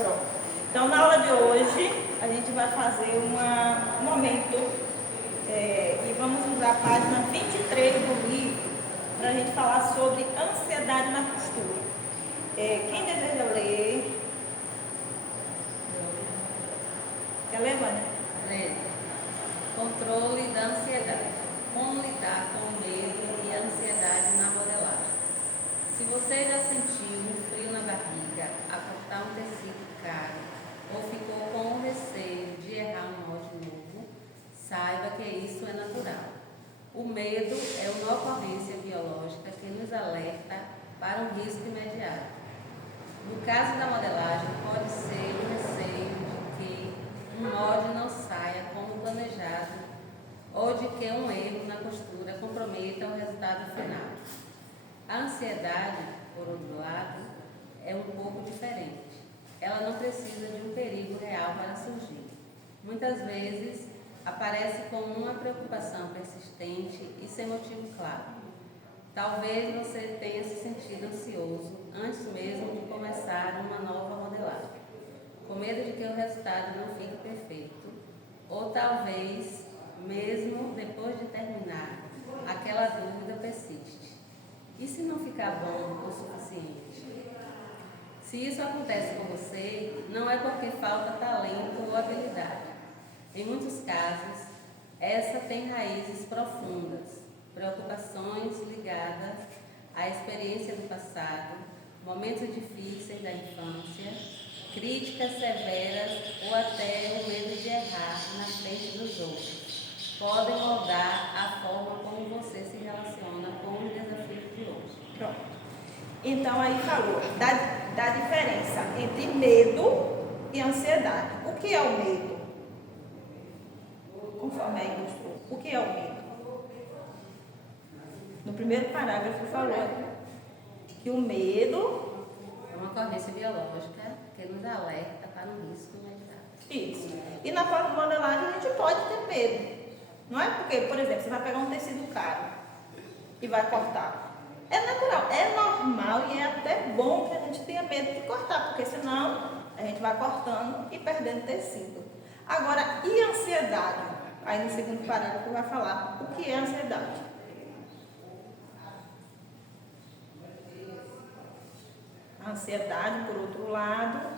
Pronto. Então, na aula de hoje, a gente vai fazer um momento e vamos usar a página 23 do livro para a gente falar sobre ansiedade na costura. Quem deseja ler? Quer ler, Vânia? Ler. Controle da ansiedade. Como lidar com o medo e a ansiedade na modelagem. Se você já sentiu um frio na barriga, a cortar um tecido caro, ou ficou com o receio de errar um molde novo, saiba que isso é natural. O medo é uma ocorrência biológica que nos alerta para um risco imediato. No caso da modelagem, pode ser o receio de que um molde não saia como planejado ou de que um erro na costura comprometa o resultado final. A ansiedade, por outro lado, é um pouco diferente. Ela não precisa de um perigo real para surgir. Muitas vezes, aparece como uma preocupação persistente e sem motivo claro. Talvez você tenha se sentido ansioso antes mesmo de começar uma nova modelagem, com medo de que o resultado não fique perfeito, ou talvez, mesmo depois de terminar, aquela dúvida persiste. E se não ficar bom o suficiente? Se isso acontece com você, não é porque falta talento ou habilidade. Em muitos casos, essa tem raízes profundas, preocupações ligadas à experiência do passado, momentos difíceis da infância, críticas severas ou até o medo de errar na frente dos outros. Podem moldar a forma como você se relaciona com os desafios de hoje. Pronto. Então, aí falou da diferença entre medo e ansiedade. O que é o medo? Conforme aí mostrou. O que é o medo? No primeiro parágrafo falou que o medo é uma ocorrência biológica que nos alerta para um risco imediato. Isso. E na modelagem a gente pode ter medo. Não é porque, por exemplo, você vai pegar um tecido caro e vai cortar. É natural, é normal e é até bom que a gente tenha medo de cortar, porque senão a gente vai cortando e perdendo tecido. Agora, e a ansiedade? Aí no segundo parágrafo vai falar o que é ansiedade. A ansiedade, por outro lado,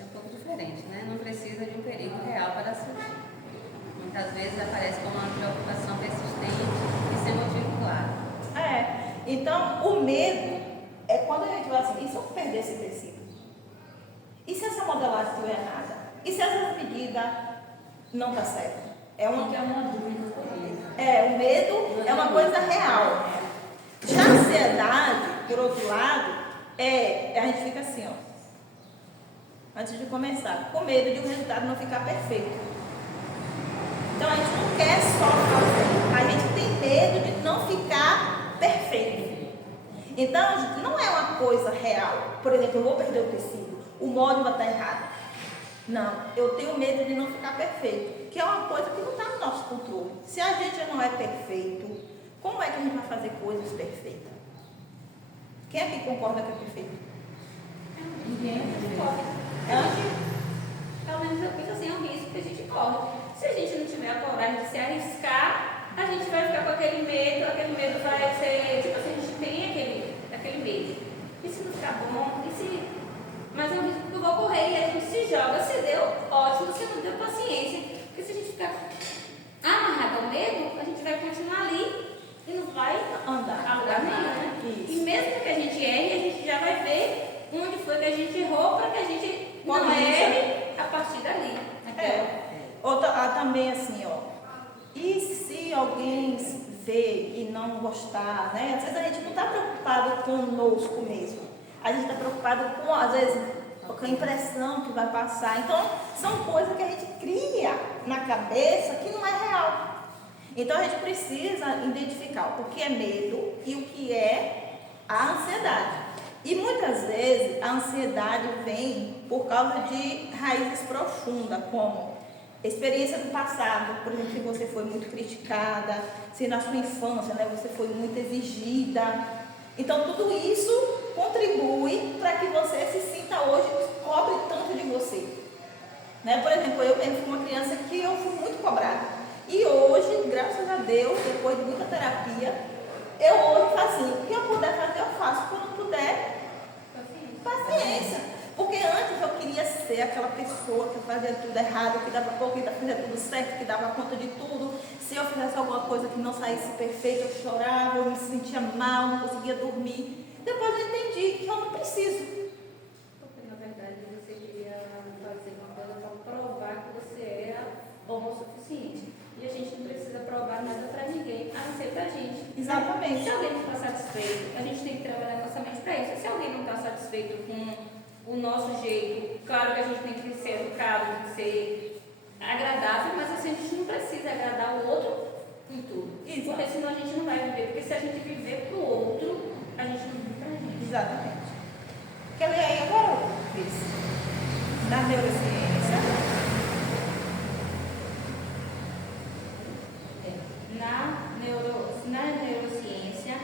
é um pouco diferente, né? Não precisa de um perigo real para surgir. Muitas vezes aparece como uma preocupação persistente e sem motivo claro. Então o medo é quando a gente vai assim, e se eu perder esse tecido? E se essa modelagem estiver errada? E se essa medida não está certa? uma dúvida. O medo é uma coisa real. Já a ansiedade, por outro lado, a gente fica assim, antes de começar, com medo de o resultado não ficar perfeito. Então a gente não quer só fazer, a gente tem medo de não ficar perfeito. Então não é uma coisa real. Por exemplo, eu vou perder o tecido, o molde vai estar errado. Não, eu tenho medo de não ficar perfeito, que é uma coisa que não está no nosso controle. Se a gente não é perfeito, como é que a gente vai fazer coisas perfeitas? Quem aqui concorda que é perfeito? Ninguém concorda. Pelo menos eu penso assim, é um risco que a gente corre. Se a gente não tiver a coragem de se arriscar, a gente vai ficar com aquele medo vai ser, tipo assim, a gente tem aquele medo. E se não ficar bom? Mas é um risco que eu vou correr e a gente se joga. Se deu, ótimo, se não deu, paciência. Porque se a gente ficar amarrado ao medo, a gente vai continuar ali e não vai andar a lugar nenhum, né? Isso. E mesmo que a gente erre, a gente já vai ver onde foi que a gente errou para que a gente não erre a partir dali. Também assim, e se alguém ver e não gostar, né? Às vezes a gente não está preocupado conosco mesmo. A gente está preocupado com, às vezes, com a impressão que vai passar. Então, são coisas que a gente cria na cabeça que não é real. Então, a gente precisa identificar o que é medo e o que é a ansiedade. E muitas vezes a ansiedade vem por causa de raízes profundas, como experiência do passado, por exemplo, se você foi muito criticada, se na sua infância, né, você foi muito exigida. Então, tudo isso contribui para que você se sinta hoje, cobre tanto de você. Né? Por exemplo, eu mesmo fui uma criança que eu fui muito cobrada. E hoje, graças a Deus, depois de muita terapia, eu hoje faço o que eu puder fazer, eu faço. Quando não puder, paciência. Porque antes eu queria ser aquela pessoa que fazia tudo errado, que dava pouco, que fazia tudo certo, que dava conta de tudo. Se eu fizesse alguma coisa que não saísse perfeita, eu chorava, eu me sentia mal, não conseguia dormir. Depois eu entendi que eu não preciso. Porque na verdade você queria fazer uma coisa para provar que você era bom o suficiente. E a gente não precisa provar nada para ninguém, a não ser para a gente. Exatamente. Se alguém não está satisfeito, a gente tem que trabalhar nossa mente para isso. Se alguém não está satisfeito com o nosso jeito, claro que a gente tem que ser educado, tem que ser agradável, mas assim, a gente não precisa agradar o outro em tudo. Exato. Porque senão a gente não vai viver. Porque se a gente viver para o outro, a gente não vive para a gente. Exatamente. Quer ler aí agora, Cris? Da neurociência. Na neurociência,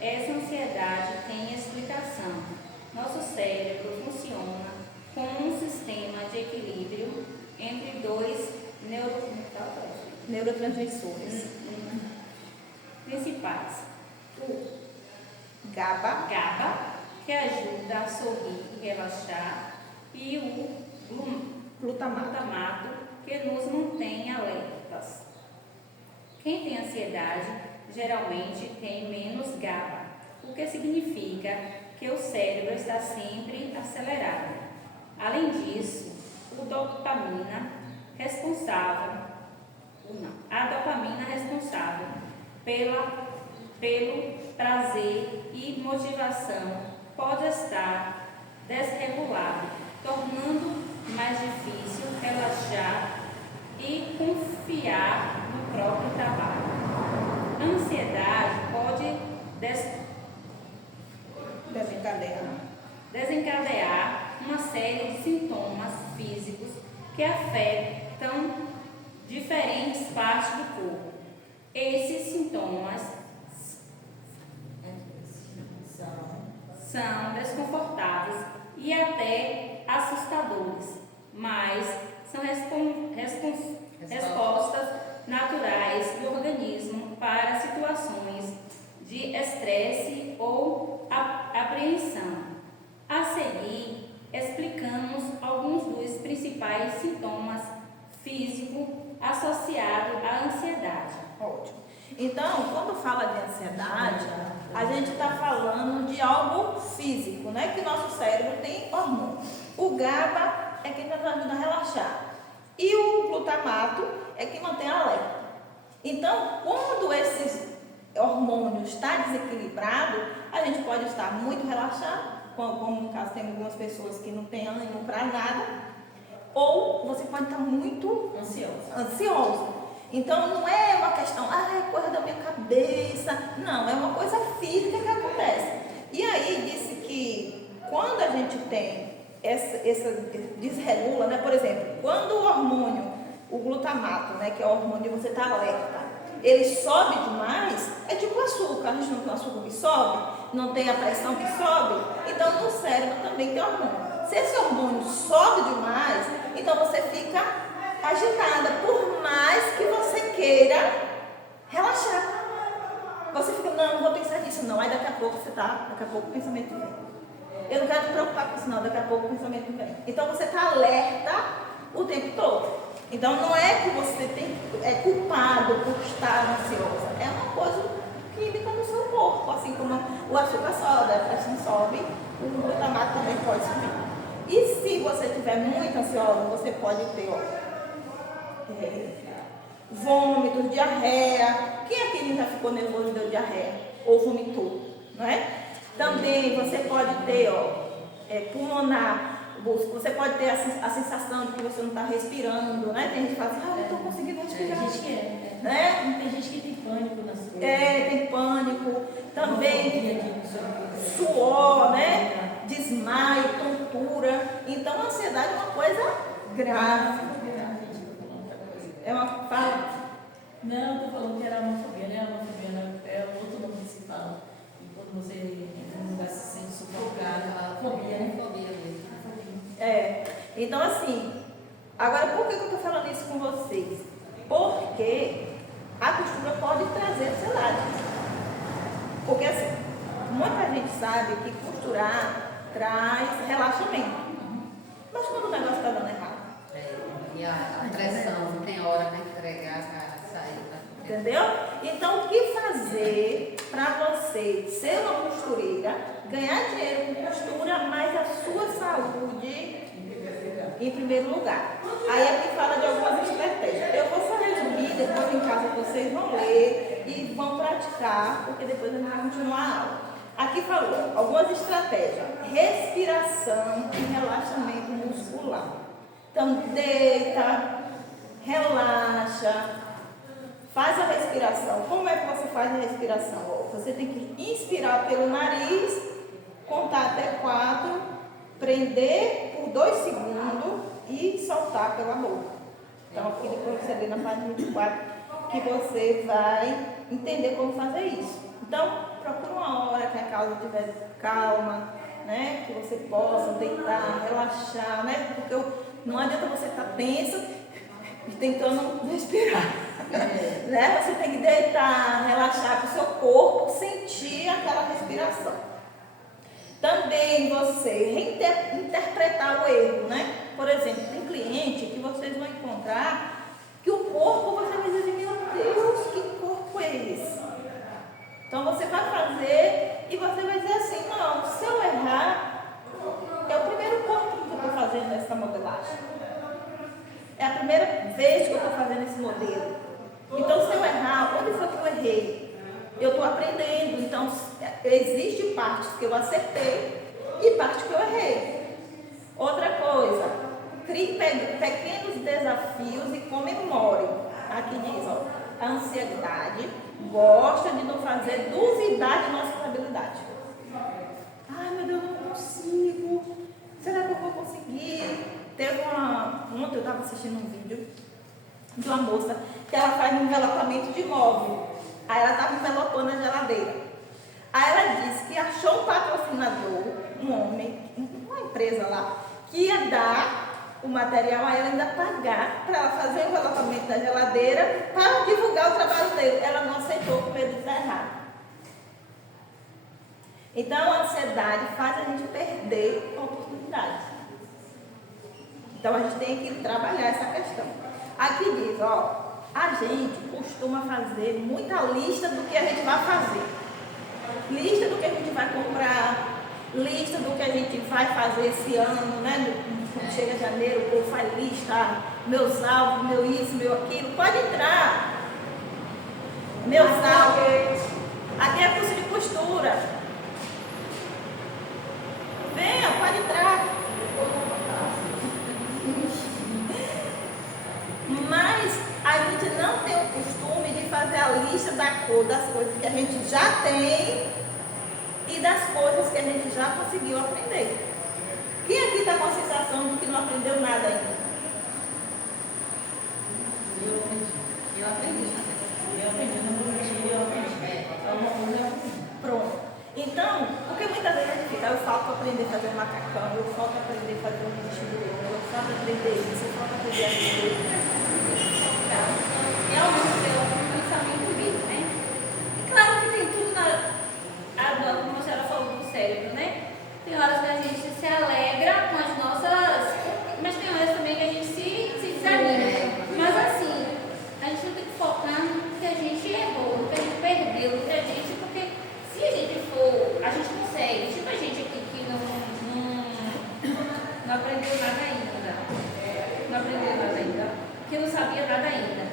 essa ansiedade tem explicação. Nosso cérebro funciona como um sistema de equilíbrio entre dois Neurotransmissores. Principais. O GABA. GABA, que ajuda a sorrir e relaxar, e o glutamato, que nos mantém alertas. Quem tem ansiedade geralmente tem menos GABA, o que significa que o cérebro está sempre acelerado. Além disso, a dopamina responsável pelo prazer e motivação pode estar desregulado, tornando mais difícil relaxar e confiar no próprio trabalho. A ansiedade pode desencadear uma série de sintomas físicos que afetam diferentes partes do corpo. Esses sintomas são desconfortáveis e até assustadores, mas são respostas naturais do organismo para situações de estresse ou apreensão. A seguir, explicamos alguns dos principais sintomas físicos associados à ansiedade. Ótimo. Então, quando fala de ansiedade, a gente está falando de algo físico, né? Que nosso cérebro tem hormônio. O GABA é quem nos ajuda a relaxar. E o glutamato é que mantém alerta. Então, quando esse hormônio está desequilibrado, a gente pode estar muito relaxado, como no caso tem algumas pessoas que não têm ânimo para nada, ou você pode estar muito ansioso. Então, não é uma questão, é coisa da minha cabeça. Não, é uma coisa física que acontece. E aí, disse que quando a gente tem essa desregula, né? Por exemplo, quando o hormônio, o glutamato, né? Que é o hormônio de você estar alerta, ele sobe demais, é tipo o açúcar. A gente não tem açúcar que sobe, não tem a pressão que sobe. Então, no cérebro também tem hormônio. Se esse hormônio sobe demais, então você fica agitada, por mais que você queira relaxar. Você fica, não vou pensar nisso não. Aí daqui a pouco o pensamento vem. Eu não quero me preocupar com isso não, daqui a pouco o pensamento vem. Então você está alerta o tempo todo. Então não é que você é culpado por estar ansiosa. É uma coisa química no seu corpo. Assim como o açúcar sobe, a pressão sobe, o glutamato também pode subir. E se você estiver muito ansiosa, você pode ter vômitos, diarreia. Quem aqui já ficou nervoso e deu diarreia? Ou vomitou, não é? Também você pode ter pulmonar. Você pode ter a sensação de que você não está respirando, né? Tem gente que fala assim, não estou conseguindo respirar. Né? Tem gente que tem pânico nas coisas. Tem pânico. Também suor, né? Desmaio, tontura. Então, a ansiedade é uma coisa grave. É uma fala. Não, estou falando que era homofobia, né? Homofobia é outro nome que se fala. E quando você entra num lugar se sente sufocado, Então, assim, agora por que eu estou falando isso com vocês? Porque a costura pode trazer ansiedade. Porque, assim, muita gente sabe que costurar traz relaxamento. Mas quando o negócio está dando errado? E a pressão, não tem hora para entregar, para sair. Entendeu? Então, o que fazer para você ser uma costureira, ganhar dinheiro com costura, mas a sua saúde em primeiro lugar? Aí aqui fala de algumas estratégias. Eu vou só resumir, depois em casa vocês vão ler e vão praticar, porque depois a gente vai continuar a aula. Aqui falou algumas estratégias: respiração e relaxamento muscular. Então, deita, relaxa, faz a respiração. Como é que você faz a respiração? Você tem que inspirar pelo nariz, contar até 4, prender por 2 segundos e soltar pela boca. Então, aqui depois você lê na página 24 que você vai entender como fazer isso. Então, procura uma hora que a casa estiver calma, né? Que você possa deitar, relaxar, né? Porque não adianta você estar tenso e tentando respirar. Né? Você tem que deitar, relaxar para o seu corpo sentir aquela respiração. Também você interpretar o erro, né? Por exemplo, tem cliente que vocês vão encontrar que o corpo, você vai dizer, meu Deus, que corpo é esse? Então você vai fazer e você vai dizer assim, não, se eu errar, é o primeiro corpo que eu estou fazendo essa modelagem. É a primeira vez que eu estou fazendo esse modelo. Então, se eu errar, onde foi que eu errei? Eu estou aprendendo. Então, existem partes que eu acertei e partes que eu errei. Outra coisa, crie pequenos desafios e comemore. Aqui diz, ó, a ansiedade gosta de nos fazer duvidar de nossa habilidade. Ai, meu Deus, eu não consigo. Será que eu vou conseguir? Ontem eu estava assistindo um vídeo de uma moça que ela faz um envelopamento de móvel. Aí ela estava envelopando a geladeira. Aí ela disse que achou um patrocinador, um homem, uma empresa lá, que ia dar o material a ela ainda pagar para ela fazer o envelopamento da geladeira para divulgar o trabalho dele. Ela não aceitou com medo de dar errado. Então a ansiedade faz a gente perder a oportunidade. Então a gente tem que trabalhar essa questão. Aqui diz, ó, a gente costuma fazer muita lista do que a gente vai fazer. Lista do que a gente vai comprar, lista do que a gente vai fazer esse ano, né? Quando chega janeiro, o povo faz lista, meus alvos, meu isso, meu aquilo. Pode entrar. Meus alvos. Aqui é curso de costura. Venha, pode entrar. Mas a gente não tem o costume de fazer a lista da cor das coisas que a gente já tem e das coisas que a gente já conseguiu aprender. Quem aqui está com a sensação de que não aprendeu nada ainda? Eu aprendi, Pronto. Então, porque muitas vezes a gente fica, eu falto aprender a fazer um macacão, eu falto aprender a fazer um vestido, eu falto aprender isso, eu falto aprender aquilo. Realmente é um pensamento mesmo, né? E claro que tem tudo como a senhora falou do cérebro, né? Tem horas que a gente se alegra com as nossas, mas tem horas também que a gente se desanima. Mas assim, a gente não tem que focar no que a gente errou, no que a gente perdeu, no que a gente, porque se a gente for, a gente consegue. Tipo a gente aqui que não aprendeu nada ainda. Não aprendeu nada ainda. Que não sabia nada ainda.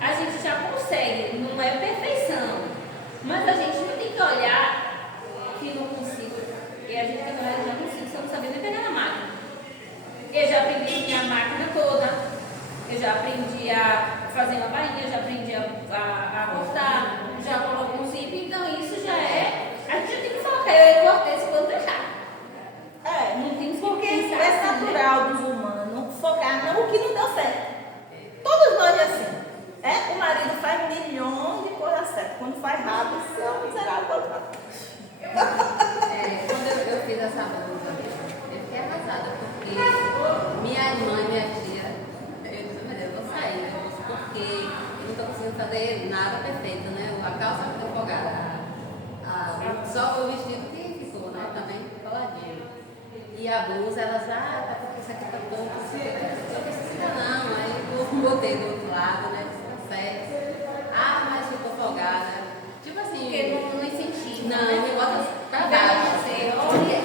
A gente já consegue, não é perfeição, mas a gente não tem que olhar que não consigo. E a gente tem que olhar que não consigo, se eu não sabia nem pegar na máquina. Eu já aprendi minha máquina toda, eu já aprendi a fazer uma bainha, eu já aprendi a cortar, já coloco um zíper, então isso já é. A gente já tem que focar, eu cortei esse quando deixar. Não tem que Porque pensar é assim, natural dos humanos focar no que não deu certo. Todos nós é assim. O marido faz milhões de coisas certas. Quando faz rápido, você é um miserável. Quando eu fiz essa blusa, eu fiquei arrasada, porque minha blusa, elas, tá porque isso aqui tá pouco. Eu disse, não, aí eu botei do outro lado, né? Tá certo. Mas eu tô folgada. Tipo assim. Porque não incentiva. Não, me bota pra baixo.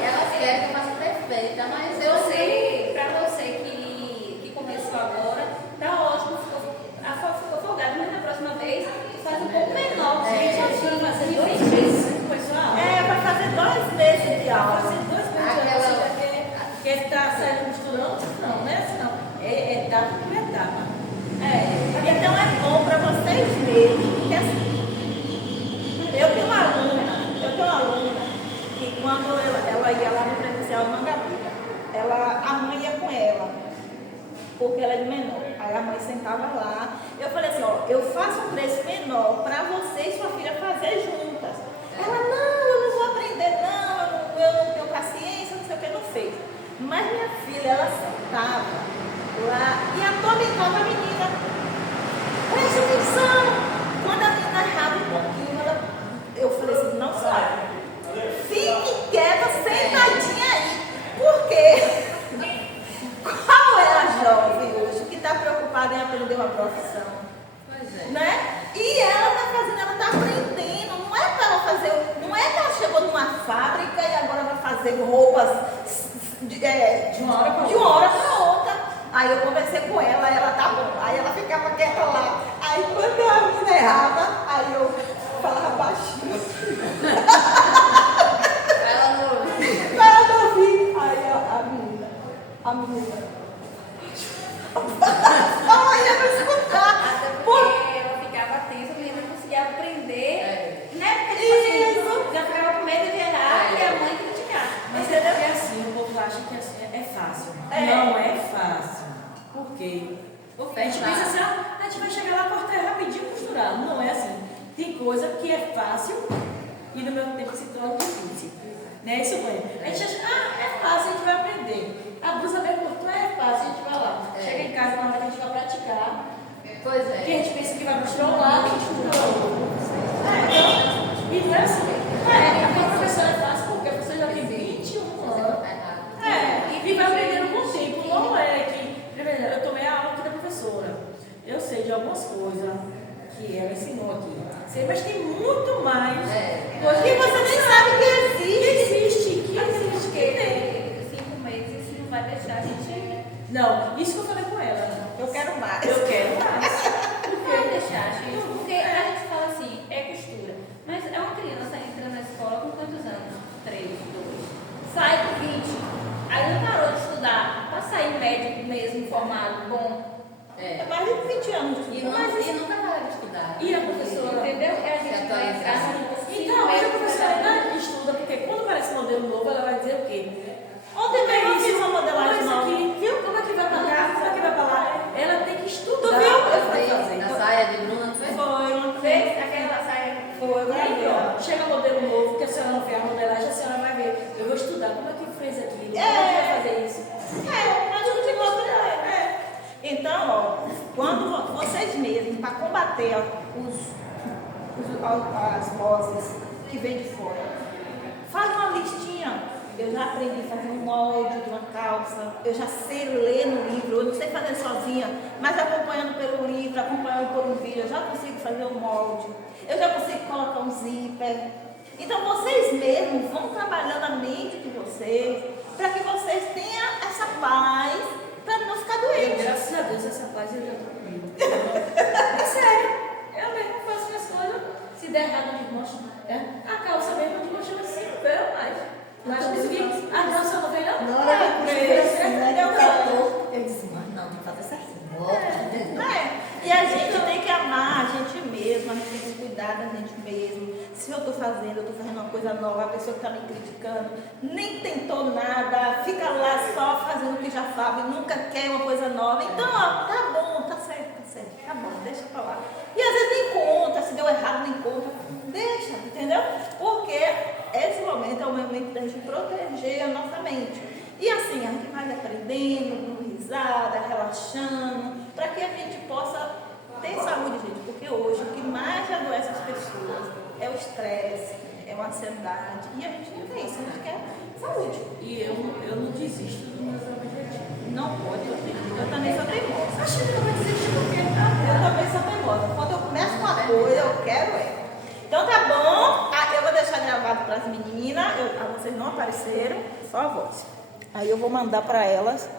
Elas querem que eu faça perfeita, mas Eu sei, pra você que começou agora, tá ótimo, a foto ficou folgada, mas na próxima vez faz um pouco menor. Fazer 2 meses, pessoal. Vai fazer 2 meses de aula. Fazer 2 meses porque está saindo costurando, não, não é assim não. É etapa por etapa. Então é bom para vocês mesmos, porque assim, eu tenho uma aluna que quando ela ia lá no presencial em Mangabeira, a mãe ia com ela, porque ela é de menor. Aí a mãe sentava lá, eu falei assim, eu faço um preço menor para você e sua filha fazer juntas. Ela, não, eu não vou aprender, não, eu não tenho paciência, não sei o que, não fez. Mas minha filha, ela sentava lá e atormentava a menina. Preste atenção! Quando a menina errava um pouquinho, eu falei assim, não sai. Fique quieta, sentadinha aí. Por quê? Qual é a jovem hoje que está preocupada em aprender uma profissão? Pois é. Né? E ela está fazendo, ela está aprendendo. Não é para ela fazer, não é que ela chegou numa fábrica e agora vai fazer roupas de uma hora para outra. Aí eu conversei com ela, tá bom. Aí ela ficava quieta lá. Aí quando a menina errava, aí eu falava baixinho. Ela não. Pra ela não ouvir. Aí a menina. Olha, eu não escutar. Até porque ela ficava tensa, a menina não conseguia aprender, né? Porque tipo assim, já ficava com medo de errar e a mãe criticar. Mas é porque assim, o povo acha que assim é fácil. Não é fácil. Por quê? A gente pensa assim, a gente vai chegar lá, cortar rapidinho e costurar. Não é assim. Tem coisa que é fácil e no mesmo tempo se torna difícil. Né? Isso foi. A gente acha, é fácil, a gente vai aprender. A blusa bem curta é fácil, a gente vai lá. Chega em casa, na hora que a gente vai praticar. Pois Porque a é. gente pensa que vai costurar um lado, a gente costura o outro. Então, e não é assim. A professora é fácil porque a professora já tem 21 anos. E vai aprendendo com o tempo. Não é que, primeiro, eu tomei a aula aqui da professora. Eu sei de algumas coisas que ela ensinou aqui. Sei, mas tem muito mais coisa Que você nem sabe que existe. que existe. Porque 5 meses isso não vai deixar a gente. Não, isso que eu falei com ela. Eu quero mais. Eu quero mais. Não vai deixar, gente. Porque a gente fala assim, é costura. Mas é uma criança entra na escola com quantos anos? 3, 2. Sai com 20. Aí não parou de estudar. Para sair médico mesmo, formado, bom. É mais de 20 anos. E nunca para de estudar. E a professora? Entendeu? É a gente vai entrar assim. Então, hoje a professora ainda estuda, porque quando aparece modelo novo, ela vai dizer o quê? Ontem mesmo eu fiz uma modelagem Mas nova. aqui, viu? Como é que vai pra cá? Como é que vai pra lá? Ela tem que estudar. Tu viu? Pra fazer. Na saia de Bruna, não foi? Foi uma Fez aquela saia. Foi, eu Aí, gravei. ó, chega modelo novo, que a senhora não fez a modelagem, a senhora vai ver. Eu vou estudar como é que fez aquilo, como é que vai fazer isso. Mas eu continuo aprendendo. Então, ó, quando vocês mesmos, para combater as vozes que vêm de fora, faz uma listinha. Eu já aprendi a fazer um molde de uma calça, eu já sei ler no livro, eu não sei fazer sozinha, mas acompanhando pelo livro, acompanhando por um vídeo, eu já consigo fazer um molde, eu já consigo colocar um zíper. Então vocês mesmos vão trabalhando a mente de vocês, para que vocês tenham essa paz, para não ficar doente. Graças a Deus, essa paz eu já tô comigo. É sério. Eu mesmo faço minhas coisas. Se der errado, eu digo, mostra. A calça mesmo, eu digo, mostra assim, não veio mais. Mas consegui. A calça não veio, não? Não, eu calor. Eu disse, mas não, tem que fazer certinho. E a gente tem que amar a gente mesmo, a gente tem que cuidar da gente mesmo. Se eu estou fazendo uma coisa nova, a pessoa que está me criticando nem tentou nada, fica lá só fazendo o que já sabe, nunca quer uma coisa nova. Então, ó, tá bom, tá certo, tá bom, deixa pra lá. E às vezes nem conta, se deu errado, nem conta, deixa, entendeu? Porque esse momento é o momento da gente proteger a nossa mente. E assim, a gente vai aprendendo, dando risada, relaxando, para que a gente possa ter saúde, gente. Porque hoje o que mais adoece as pessoas é o estresse, é a ansiedade. E a gente não tem isso, a gente quer saúde. E eu não desisto Então tá bom. Eu vou deixar gravado para as meninas. Vocês não apareceram, só a voz. Aí eu vou mandar para elas